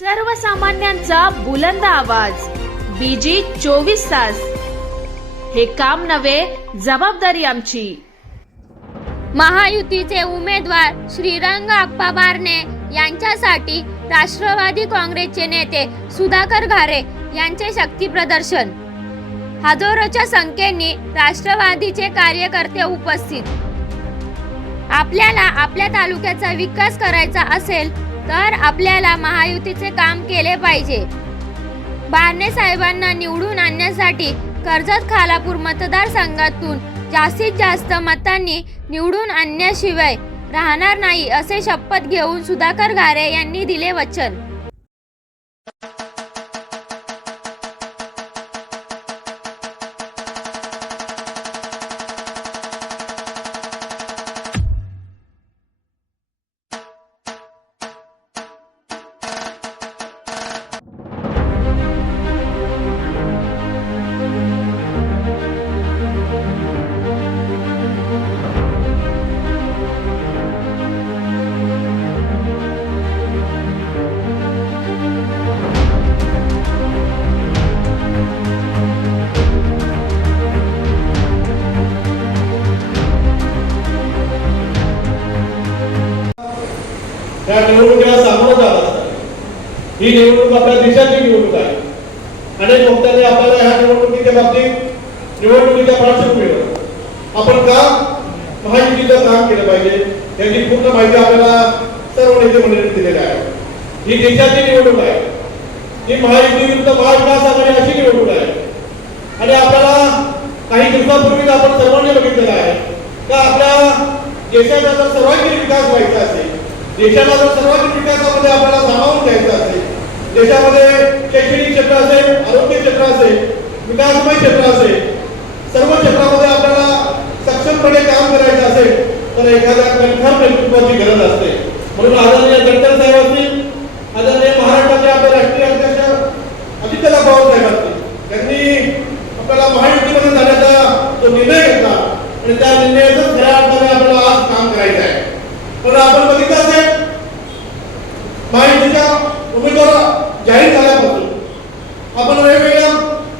सर्वसामान्यांचा बुलंद आवाज. बीजी चोवीस तास. हे काम नव्हे जबाबदारी आमची. महायुतीचे उमेदवार श्रीरंग आप्पा बारणे यांच्यासाठी राष्ट्रवादी काँग्रेसचे नेते सुधाकर घारे यांचे शक्ती प्रदर्शन. हजारोच्या संख्येने राष्ट्रवादीचे कार्यकर्ते उपस्थित. आपल्याला आपल्या तालुक्याचा विकास करायचा असेल तर आपल्याला महायुतीचे काम केले पाहिजे. बारणे साहेबांना निवडून आणण्यासाठी कर्जत खालापूर मतदारसंघातून जास्तीत जास्त मतांनी निवडून आणण्याशिवाय राहणार नाही असे शपथ घेऊन सुधाकर घारे यांनी दिले वचन. देशाची निवडणूक आहे. अनेक वक्त्यांनी आपल्याला ह्या निवडणुकीच्या बाबतीत निवडणुकीच्या प्रारूप मिळवलं आपण का महायुतीचं काम केलं पाहिजे याची पूर्ण माहिती आपल्याला सर्व नेते मंडळी दिलेली आहे. ही देशाची निवडणूक आहे. ही महायुती विरुद्ध महाविकास आघाडी अशी निवडणूक आहे. आणि आपल्याला काही दिवसापूर्वी आपण सर्वांनी बघितलेलं आहे का आपल्या देशाचा जर सर्वांगीण विकास व्हायचा असेल देशाला जर सर्वांगीण विकासामध्ये आपल्याला सामावून घ्यायचं असेल देशामध्ये शैक्षणिक क्षेत्र असेल आरोग्य क्षेत्र असेल विकासमय क्षेत्र असेल सर्व क्षेत्रामध्ये आपल्याला सक्षमपणे काम करायचं असेल तर एखाद्या कणखर नेतृत्वाची गरज असते. म्हणून आदरणीय गडकर साहेब असतील आदरणीय महाराष्ट्राचे आपले राष्ट्रीय अध्यक्ष आदित्यनाथ पवार साहेब असतील त्यांनी आपल्याला महायुतीमध्ये जाण्याचा जो निर्णय घेतला आणि त्या निर्णयाचं खऱ्या अर्थाने आपल्याला आज काम करायचं आहे. पण आपण बघितलं असेल महायुतीच्या उमेदवार जाहीर झाल्यापासून आपण वेगवेगळ्या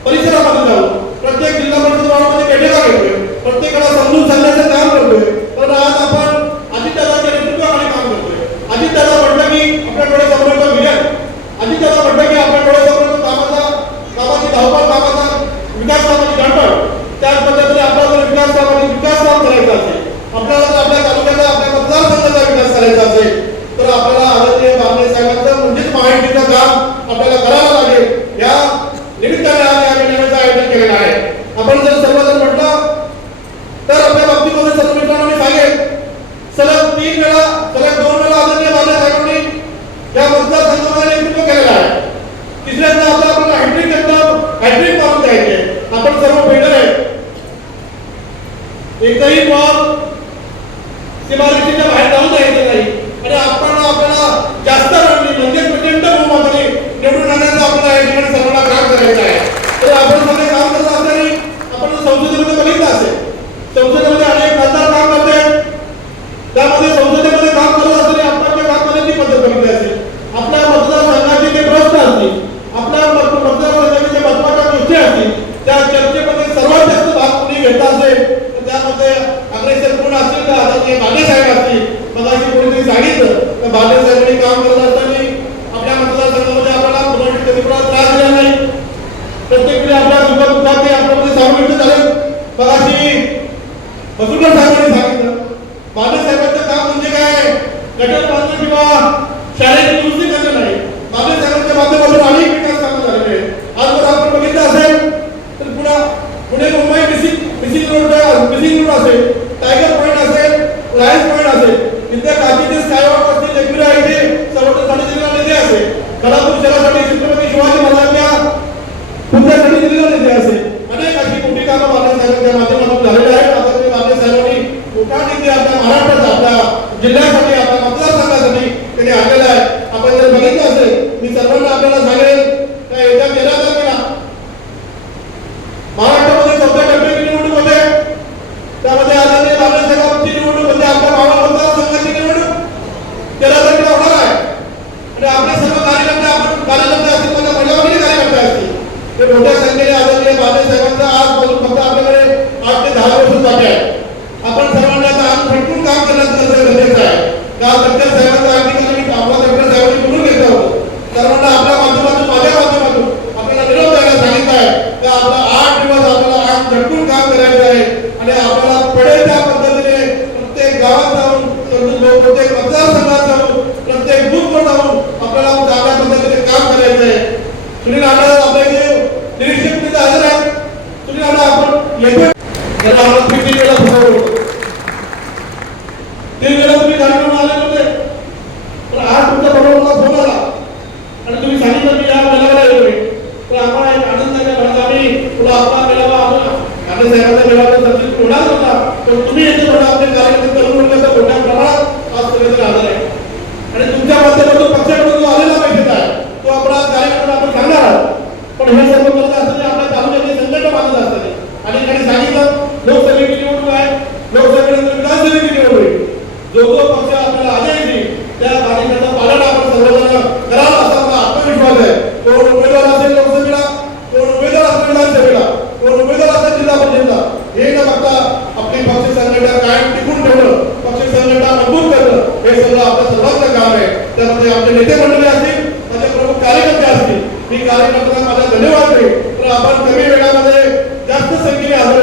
परिसरामध्ये जाऊ. प्रत्येक जिल्हा परिषद वार्डमध्ये बैठका घेतोय. प्रत्येकाला समजून सांगण्याचं काम करतोय. पण आज आपण अजितदादाच्या नेतृत्वाखाली काम करतोय. अजितदादा म्हटलं की आपल्या डोळ्यासमोर येतं विजन. अजितदादा म्हटलं की आपल्या डोळ्यासमोर कामाचा कामाची धावपळ कामाचा विकास कामाची गडबड त्याच पद्धतीने आपल्याला जर विकास कामाची विकास काम करायचा असेल आपल्याला जर आपल्या तालुक्याचा आपल्या मतदारसंघाचा विकास करायचा असेल तर आपल्याला आदरणीय बाबणे साहेबांचं म्हणजेच महायुतीचं काम आपल्याला करावं लागेल या निमित्ताने आज या मेळाव्याचं आयोजन केलेलं आहे आपण जर सर्वजण म्हटलं तर आपल्या बाबतीमध्ये सर्व मित्रांनो मी सांगेन सलग तीन वेळा सलग दोन वेळा आदरणीय बाबणे साहेबांनी या मतदारसंघामध्ये नेतृत्व केलेलं आहे तिसऱ्यांदा आता आपल्याला हॅट्रिक घेतलं हॅट्रिक मारून द्यायचे आपण सर्व बिल्डर आहे एकही बॉल सीमारेषेच्या बाहेर जाऊ द्यायचं नाही आणि आपण आपल्याला जास्त रननी म्हणजे प्रचंड बहुमताने निवडून आणण्याचा आपल्याला या ठिकाणी सर्वांना काम करायचं आहे तर आपण सगळे काम करत असताना आपण संसदेमध्ये बघितलं असेल संसदेमध्ये अनेक खासदार काम करते त्यामध्ये संसदेमध्ये काम करत असताना आपण काम करण्याची पद्धत बघितली असेल आपल्या मतदारसंघाचे जे प्रश्न असतील आपल्या मत- मतदारसंघाच्या ज्या महत्त्वाच्या गोष्टी असतील त्या चर्चेमध्ये सर्वात जास्त भाग कोणी घेतला असेल तर त्यामध्ये अग्रेसर कोण असतील तर आदरणीय बाले साहेब असतील मगाशी कोणीतरी सांगितलं तर बाले साहेबांनी काम करत असताना आपल्या मतदारसंघामध्ये आपल्याला कोणाची कधी कोणाला त्रास दिला नाही प्रत्येक वेळी आपल्या दुःख दुःखात ते आपल्यामध्ये समाविष्ट झाले मगाशी मसुकर साहेबांनी सांगितलं बाले साहेबांचं काम म्हणजे काय गटर बांधणं किंवा शाळेत दुरुस्ती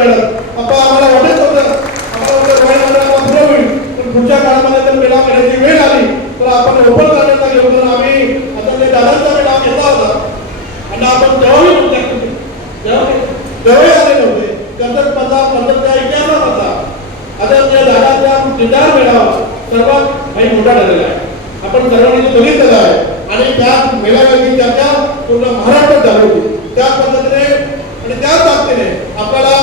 संख्येने हजर राहणार आपण आम्हाला वाटत होतं आम्हाला वाटतं रोहिणी मंडळाला पुढे होईल पण पुढच्या काळामध्ये जर मेळा घेण्याची वेळ आली तर आपण ओपन करण्याचा घेऊन आम्ही आता ते दादांचा मेळा घेतला होता आणि आपण तेव्हाही नव्हते तेव्हा- तेव्हाही आले नव्हते कर्जत मधला कर्जतच्या इतिहासामधला आता त्या दादाचा दिदार मेळावा सर्वात काही मोठा झालेला आहे आपण सर्वांनी तो बघितलेला आहे आणि त्या मेळाव्याची चर्चा पूर्ण महाराष्ट्रात झाली होती त्या पद्धतीने आणि त्याच ताकदीने आपल्याला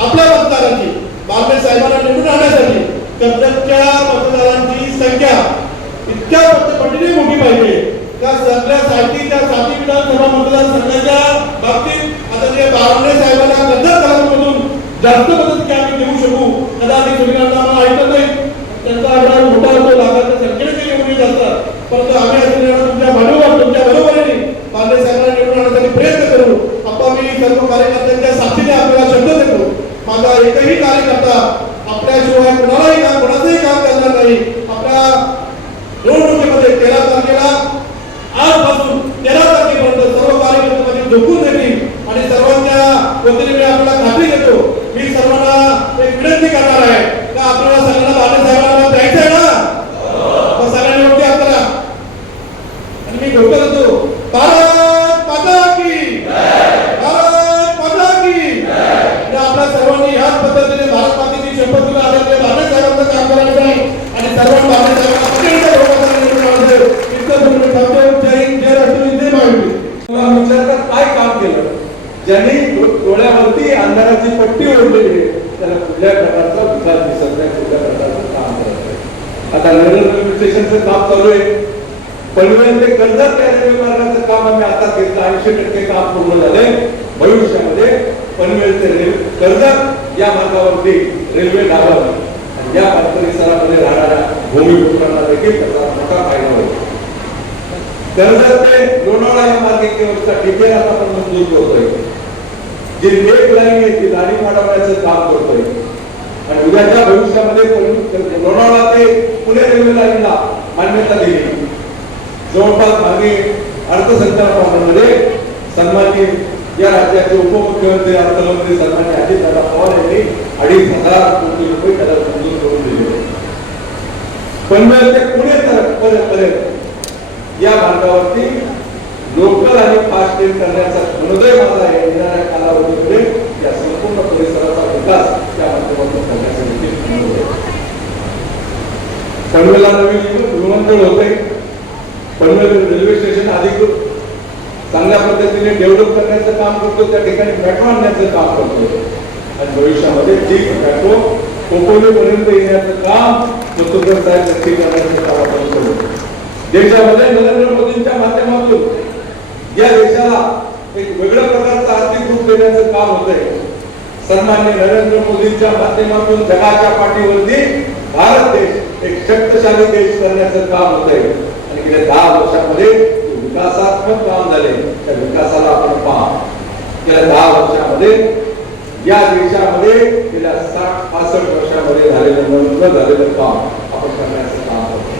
आपल्या मतदारांची बालमे साहेबांना निवडून आणण्यासाठी कर्जतच्या मतदारांची संख्या इतक्या पटीने मोठी पाहिजे त्या सगळ्या साठीच्या साती विधानसभा मतदारसंघाच्या बाबतीत आता जे बावणे साहेबांना कर्जत तालुक्यामधून जास्त मदत की आम्ही देऊ शकू कदाचित सुनीलांना आम्हाला ऐकत नाही त्यांचा आधार मोठा असतो लागायचा संख्येने ते निवडून येत असतात परंतु आम्ही असलेल्या तुमच्या बरोबर तुमच्या बरोबरीने. बालने साहेबांना निवडून आणण्यासाठी प्रयत्न करू. आपण मी सर्व कार्यकर्त्यांच्या साथीने आपल्याला शब्द देतो. माझा एकही कार्यकर्ता आपल्याशिवाय कोणालाही काम कोणाचंही काम करणार नाही. आपल्या निवडणुकीमध्ये तेरा तारखेला आजपासून तेरा तारखेपर्यंत सर्व कार्यकर्ते म्हणजे झोकून देतील आणि सर्वांच्या वतीने मी आपल्याला खात्री देतो मी सर्वांना एक विनंती करणार आहे का आपल्याला सगळ्यांना बाले साहेबांना द्यायचं आहे ना मग सगळ्यांनी योग्य आपल्याला आणि मी घोषणा देतो भारत माता की भारत माता की आणि आपल्या सर्वांनी ह्याच पद्धतीने भारत मातेची शपथ घेऊन आलेले बाले साहेबांचं काम करायचं आहे आणि सर्वांना बाले साहेबांना प्रचंड बहुमताने निवडून आणायचं आहे. इतकं बोलून थांबतो. जय हिंद जय राष्ट्रवादी जय महायुती तुला विचारतात काय काम केलं ज्यांनी डो- डोळ्यावरती अंधाराची पट्टी ओढलेली आहे त्याला कुठल्या प्रकारचा विकास दिसत नाही कुठल्या प्रकारचं काम करत नाही आता नवीन रेल्वे स्टेशनचं काम चालू आहे. पनवेल ते कर्जत या रेल्वे मार्गाचं काम आम्ही आता घेतलं ऐंशी टक्के काम पूर्ण झाले भविष्यामध्ये पनवेल ते रेल्वे कर्जत या मार्गावरती रेल्वे लावावी आणि या परिसरामध्ये राहणाऱ्या भूमिपुत्रांना देखील त्याचा मोठा फायदा होईल. कर्जत ते लोणावळा या मार्गिक व्यवस्था डिटेल आता आपण मंजूर करतोय. जी लेक लाईन आहे ती दाढी वाढवण्याचं काम करतोय. आणि उद्याच्या भविष्यामध्ये लोणावळा ते पुणे रेल्वे लाईनला मान्यता दिली जवळपास मागे अर्थसंकल्पामध्ये सन्माननीय या राज्याचे उपमुख्यमंत्री अर्थमंत्री सन्मान्य अजितदादा पवार यांनी अडीच हजार कोटी रुपये त्याला मंजूर करून दिले. पनवेल ते पुणे पर्यंत या मार्गावरती लोकल आणि फास्ट ट्रेन करण्याचा मनोदय माझा आहे. येणाऱ्या कालावधीमध्ये या संपूर्ण परिसराचा विकास या माध्यमातून देखील आहे. पनवेलला नवीन विमानतळ होते पनवेल रेल्वे स्टेशन अधिकृत चांगल्या पद्धतीने डेव्हलप करण्याचं काम करतो त्या ठिकाणी मेट्रो आणण्याचं काम करतो आणि भविष्यामध्ये जी मेट्रो कोकणीपर्यंत येण्याचं काम मधुकर साहेब नक्की करण्याचं काम आपण करू देशामध्ये नरेंद्र मोदींच्या माध्यमातून या देशाला एक वेगळ्या प्रकारचं आर्थिक रूप देण्याचं काम होतंय सन्मान्य नरेंद्र मोदींच्या माध्यमातून जगाच्या पाठीवरती भारत देश एक शक्तशाली देश करण्याचं काम होत आहे. आणि गेल्या दहा वर्षामध्ये विकासात्मक काम झाले त्या विकासाला आपण पहा गेल्या दहा वर्षामध्ये या देशामध्ये गेल्या साठ पासष्ट वर्षामध्ये झालेलं न झालेलं काम आपण करण्याचं काम करतो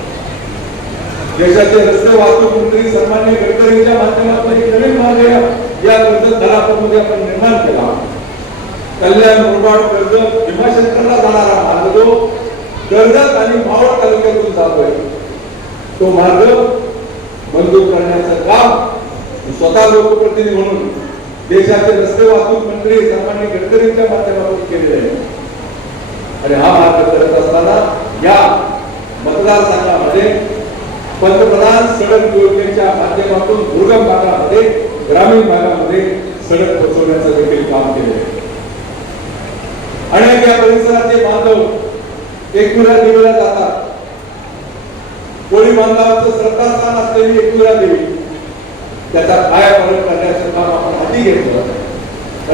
देशाचे रस्ते वाहतूक मंत्री सन्मान्य गडकरींच्या माध्यमातून एक नवीन मार्ग या या कर्जत धरापूरमध्ये आपण निर्माण केला. कल्याण मुरबाड कर्जत भीमाशंकरला जाणारा मार्ग जो कर्जत आणि मावळ तालुक्यातून जातोय. तो मार्ग मंजूर करण्याचं काम स्वतः लोकप्रतिनिधी म्हणून देशाचे रस्ते वाहतूक मंत्री सन्मान्य गडकरींच्या माध्यमातून केलेले आहे. आणि हा मार्ग करत असताना या मतदारसंघामध्ये पंतप्रधान सडक योजनेच्या माध्यमातून दुर्गम भागामध्ये ग्रामीण भागामध्ये सडक पोहोचवण्याचं देखील काम केले अनेक या परिसराचे बांधव एकविरा देवीला जातात. कोळी बांधवाचं श्रद्धास्थान असलेली एकविरा देवी त्याचा कायापालट करण्याचं काम आपण हाती घेतलं.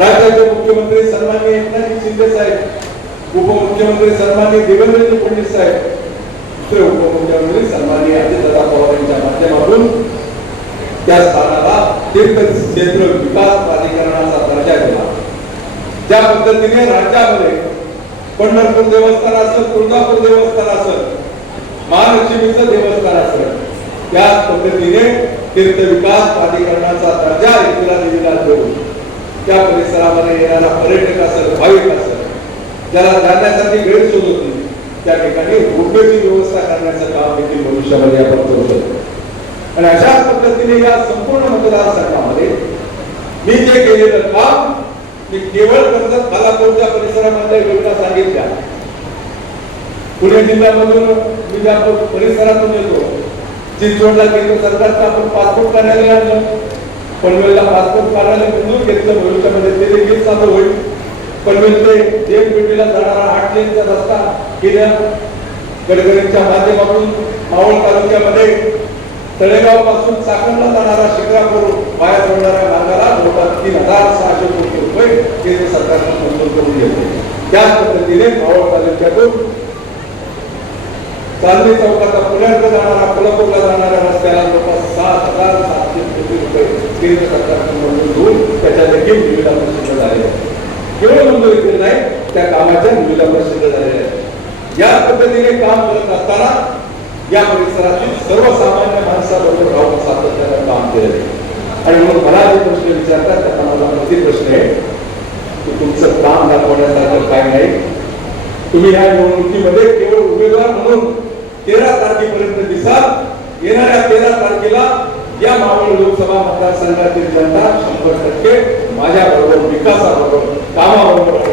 राज्याचे मुख्यमंत्री सन्मान्य एकनाथजी शिंदे साहेब उपमुख्यमंत्री सन्मान्य देवेंद्रजी फडणवीस साहेब दुसरे उपमुख्यमंत्री सन्माननीय अजितदादा पवार यांच्या माध्यमातून त्या स्थानाला तीर्थ क्षेत्र विकास प्राधिकरणाचा दर्जा दिला. ज्या पद्धतीने राज्यामध्ये पंढरपूर देवस्थान असेल तुळजापूर देवस्थान असेल महालक्ष्मीचं देवस्थान असेल त्याच पद्धतीने तीर्थ विकास प्राधिकरणाचा दर्जा एकला देवीला देऊन त्या परिसरामध्ये येणारा पर्यटक असेल भाविक असेल ज्याला जाण्यासाठी गैरसोय होती त्या ठिकाणी रोपवेची व्यवस्था करण्याचं काम देखील भविष्यामध्ये आपण करू शकतो. आणि अशाच पद्धतीने या संपूर्ण मतदारसंघामध्ये मी जे केलेलं काम मी केवळ कर्जत खालापूरच्या परिसरामधल्या योजना सांगितल्या. पुणे जिल्ह्यामधून मी ज्या परिसरातून येतो. चिंचवडला केंद्र सरकारचं आपण पासपोर्ट कार्यालय आणलं. पनवेलला पासपोर्ट कार्यालय मंजूर घेतलं भविष्यामध्ये ते देखील चालू होईल. पनवेल ते जेल पेटीला जाणारा आठ लेनचा रस्ता गेल्या गडकरींच्या माध्यमातून मावळ तालुक्यामध्ये तळेगावपासून चाकणला जाणारा शिक्रापूर बाहेर जोडणाऱ्या मार्गाला जवळपास तीन हजार सहाशे कोटी रुपये केंद्र सरकारनं मंजूर करून घेतले त्याच पद्धतीने मावळ तालुक्यातून चांदणी चौकाचा पुण्यात जाणारा कोल्हापूरला जाणाऱ्या रस्त्याला जवळपास सात हजार सातशे कोटी रुपये केंद्र सरकारनं मंजूर होऊन त्याच्या देखील निविदा प्रसिद्ध झालेल्या केवळ मंजुरी केली नाही त्या कामाच्या निविदा प्रसिद्ध झालेल्या आहेत. या पद्धतीने काम करत असताना या परिसरातील सर्वसामान्य माणसाबरोबर राहून सातत्यानं काम केलेलं आहे. आणि मग मला जे प्रश्न विचारतात त्याचा माझा प्रति प्रश्न आहे की तुमचं काम दाखवण्यासारखं काय नाही. तुम्ही या निवडणुकीमध्ये केवळ उमेदवार म्हणून तेरा तारखेपर्यंत दिसाल. येणाऱ्या तेरा तारखेला या मावळ लोकसभा मतदारसंघातील जनता शंभर टक्के माझ्या बरोबर विकासाबरोबर कामाबरोबर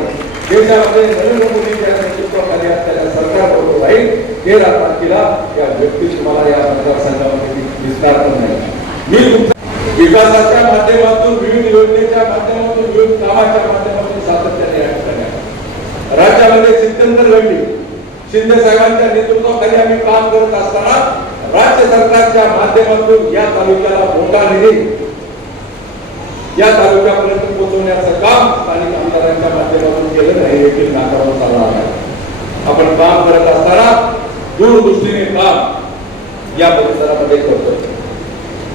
देशामध्ये नरेंद्र मोदींच्या नेतृत्वाखाली असलेल्या सरकारबरोबर राहील तेरा तारखेला या व्यक्ती तुम्हाला या मतदारसंघामध्ये दिसणार पण नाही. मी तुमचा विकासाच्या माध्यमातून विविध योजनेच्या माध्यमातून विविध कामाच्या माध्यमातून सातत्याने या ठिकाणी राज्यामध्ये चिंतन घडली शिंदे साहेबांच्या नेतृत्वाखाली आम्ही काम करत असताना राज्य सरकारच्या माध्यमातून या तालुक्याला मोठा निधी या तालुक्यापर्यंत पोहोचवण्याचं काम स्थानिक आमदारांच्या माध्यमातून केलं नाही देखील नाकारून चालणार आहे. आपण काम करत असताना दूरदृष्टीने काम या परिसरामध्ये करतो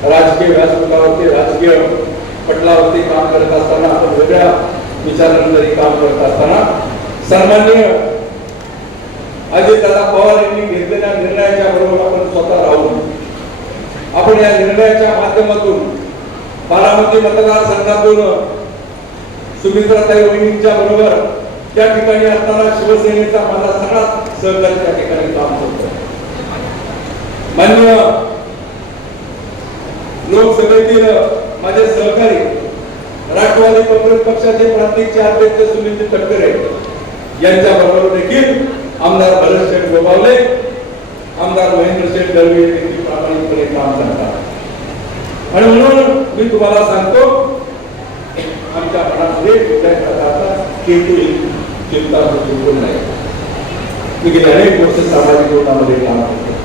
राजकीय व्यासपीठावरती राजकीय पटलावरती काम करत असताना आपण वेगळ्या विचारांवरही काम करत असताना सन्माननीय अजितदादा पवार यांनी घेतलेल्या निर्णयाच्या बरोबर आपण स्वतः राहून आपण या निर्णयाच्या माध्यमातून बारामती मतदारसंघातून सुमित्राताई वहिनींच्या बरोबर त्या ठिकाणी असताना शिवसेनेचा माझा सगळा सहकारी त्या ठिकाणी काम करतो. मान्य लोकसभेतील माझे सहकारी राष्ट्रवादी काँग्रेस पक्षाचे प्रांतिकचे अध्यक्ष सुनील तटकरे यांच्या बरोबर देखील आमदार भरत शेठ गोपावले आमदार महेंद्र शेठ दळवी हे देखील प्रामाणिकपणे काम करतात. आणि म्हणून मी तुम्हाला सांगतो आमच्या मनामध्ये कुठल्याही प्रकारचा केतू चिंता बिलकुल नाही मी गेले अनेक वर्ष सामाजिक जीवनामध्ये काम करतो.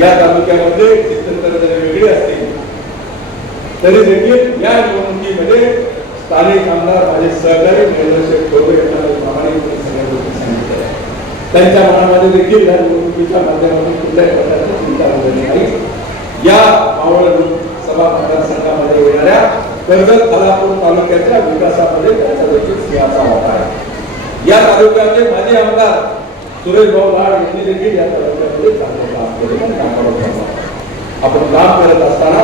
या तालुक्यामध्ये चिंतन वेगळी असतील. तरी देखील या निवडणुकीमध्ये स्थानिक आमदार माझे सहकारी महेंद्र ठोबे यांना प्रामाणिकपणे सगळ्या गोष्टी सांगितल्या. त्यांच्या मनामध्ये देखील या निवडणुकीच्या माध्यमातून कुठल्याही प्रकारची चिंता झाली नाही. या मावळ लोकसभा मतदारसंघामध्ये येणाऱ्या कर्जत खालापूर तालुक्याच्या विकासामध्ये त्यांचा देखील तालुक्याचे माजी आमदार सुरेश भाऊ लाड यांनी देखील या तालुक्यामध्ये चांगलं काम केलं आपण काम करत असताना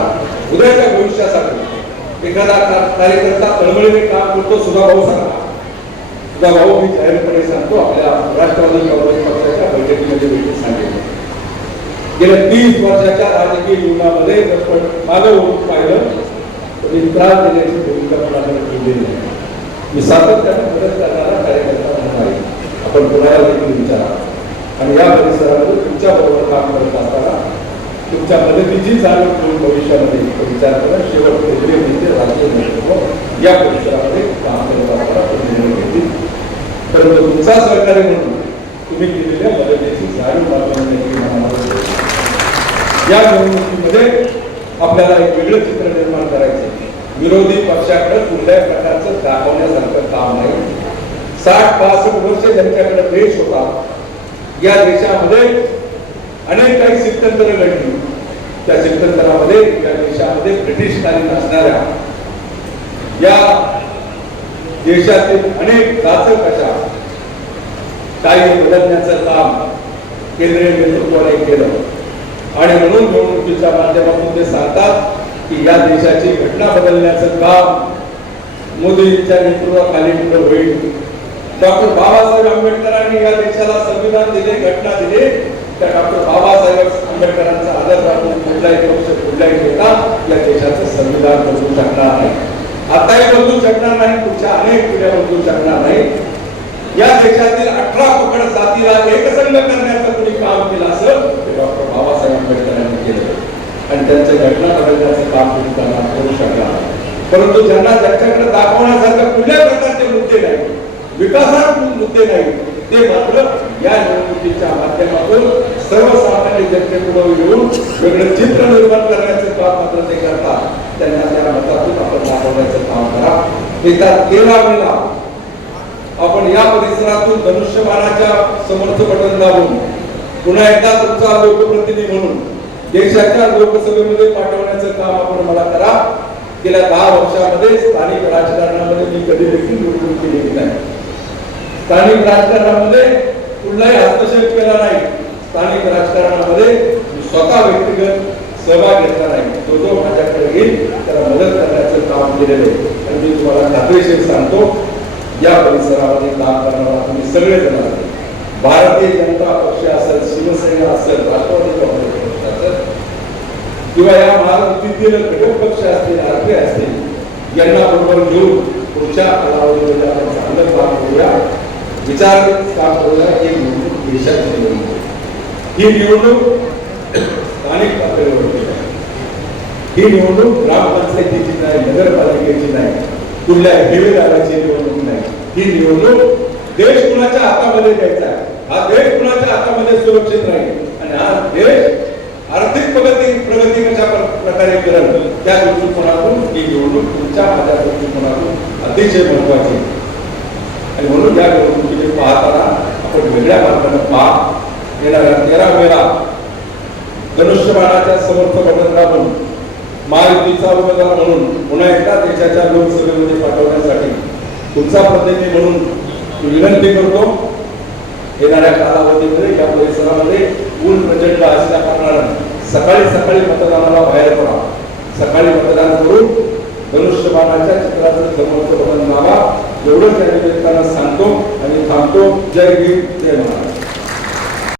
उद्याच्या भविष्यासाठी एखादा कार्यकर्ता तळमळीने काम करतो सुद्धा भाऊ सांगा. सुद्धा भाऊ मी जाहीरपणे सांगतो आपल्या राष्ट्रवादी काँग्रेस पक्षाच्या बैठकीमध्ये देखील सांगितलं. गेल्या तीस वर्षाच्या राजकीय जीवनामध्ये जर मागं होऊन पाहिलं तर मी त्रास देण्याची भूमिका कोणाकडे केलेली नाही. मी सातत्याने मदत करणारा कार्यकर्ता म्हणून आहे. आपण कोणाला देखील विचारा. आणि या परिसरामध्ये तुमच्या बरोबर काम करत असताना तुमच्या मदतीची जाणीव ठेवून भविष्यामध्ये विचार करा. शेवट केंद्रीय म्हणजे राज्य नेतृत्व या परिसरामध्ये काम करत असताना निर्णय घेतील. परंतु तुमचा सहकारी म्हणून तुम्ही केलेल्या मदतीची जाणीव बाळगण्याची या निवडणुकीमध्ये आपल्याला एक वेगळं चित्र निर्माण करायचं विरोधी पक्षाकडे कुठल्याही प्रकारचं दाखवण्यासारखं काम नाही. साठ पासष्ट वर्ष त्यांच्याकडे देश होता या देशामध्ये अनेक काही सिद्धंतर घडली. त्या सिद्धंतरामध्ये या देशामध्ये ब्रिटिशकालीन असणाऱ्या या देशातील अनेक जाचक अशा काही बदलण्याचं काम केंद्रीय नेतृत्वाने केलं. आणि म्हणून निवडणुकीच्या माध्यमातून ते सांगतात की या देशाची घटना बदलण्याचं काम मोदींच्या नेतृत्वाखाली पुढे होईल. डॉक्टर बाबासाहेब आंबेडकरांनी या देशाला संविधान दिले घटना दिली. त्या डॉक्टर बाबासाहेब आंबेडकरांचा आदर राखून कुठलाही पक्ष कुठलाही नेता या देशाचं संविधान बदलू शकणार नाही. आताही बदलू शकणार नाही पुढच्या अनेक पिढ्या बदलू शकणार नाही. या देशातील अठरा पकड जातीला एकसंघ करण्याचं कुणी काम केलं असेल ते डॉक्टर बाबासाहेब आंबेडकरांनी केलं. आणि त्यांच्या घटना बदलण्याचं काम तुम्ही त्यांना करू शकणार परंतु ज्यांना ज्यांच्याकडे दाखवण्यासारखं कुठल्या प्रकारचे मुद्दे नाही विकासात मुद्दे नाही ते मात्र या निवडणुकीच्या माध्यमातून सर्वसामान्य जनतेपुढे येऊन वेगळं चित्र निर्माण करण्याचं काम मात्र ते करतात. त्यांना त्या मतातून आपण दाखवण्याचं काम करा. येत्या तेरा मेला आपण या परिसरातून धनुष्यबाणाच्या समर्थ बटन दाबून पुन्हा एकदा तुमचा लोकप्रतिनिधी म्हणून देशाच्या लोकसभेमध्ये पाठवण्याचं काम आपण मला करा. गेल्या दहा वर्षामध्ये स्थानिक राजकारणामध्ये मी कधी देखील निवडणूक केलेली नाही. स्थानिक राजकारणामध्ये कुठलाही हस्तक्षेप केला नाही. स्थानिक राजकारणामध्ये मी स्वतः व्यक्तिगत सहभाग घेतला नाही. जो जो माझ्याकडे येईल त्याला मदत करण्याचं काम केलेलं आहे. आणि मी तुम्हाला खात्रीशीर सांगतो या परिसरामध्ये काम करणारा तुम्ही सगळे जण आहात. भारतीय जनता पक्ष असेल शिवसेना असेल राष्ट्रवादी काँग्रेस पक्ष असेल किंवा या महायुतीतील घटक पक्ष असतील आरपी असतील यांना बरोबर घेऊन पुढच्या कालावधीमध्ये आपण चांगलं काम करूया. विचार काम करूया? ही निवडणूक देशाची निवडणूक ही निवडणूक स्थानिक पातळीवरची आहे. ही निवडणूक ग्रामपंचायतीची नाही नगरपालिकेची नाही कुठल्या ठेवीदाराची निवडणूक नाही. ही निवडणूक देश कुणाच्या हातामध्ये द्यायचा हा देश कुणाच्या हातामध्ये सुरक्षित राहील? आणि हा देश आर्थिक प्रगती प्रगती कशा प्र- प्रकारे करेल? त्या दृष्टिकोनातून ही निवडणूक तुमच्या माझ्या दृष्टिकोनातून अतिशय महत्वाची आणि म्हणून या म्हणजे पाहताना आपण वेगळ्या मार्गाने पहा येणाऱ्या तेरा वेळा धनुष्यबाणाच्या समर्थ बटन महायुतीचा उमेदवार म्हणून पुन्हा एकदा देशाच्या लोकसभेमध्ये पाठवण्यासाठी तुमचा प्रतिनिधी म्हणून विनंती करतो येणाऱ्या कालावधीमध्ये या परिसरामध्ये ऊन प्रचंड असल्या कारणानं सकाळी सकाळी मतदानाला बाहेर पडा. सकाळी मतदान करून धनुष्यबाणाच्या चित्राचं समोरचं बटन लावा एवढंच त्या निमित्तानं सांगतो आणि थांबतो. जय भीम जय महाराज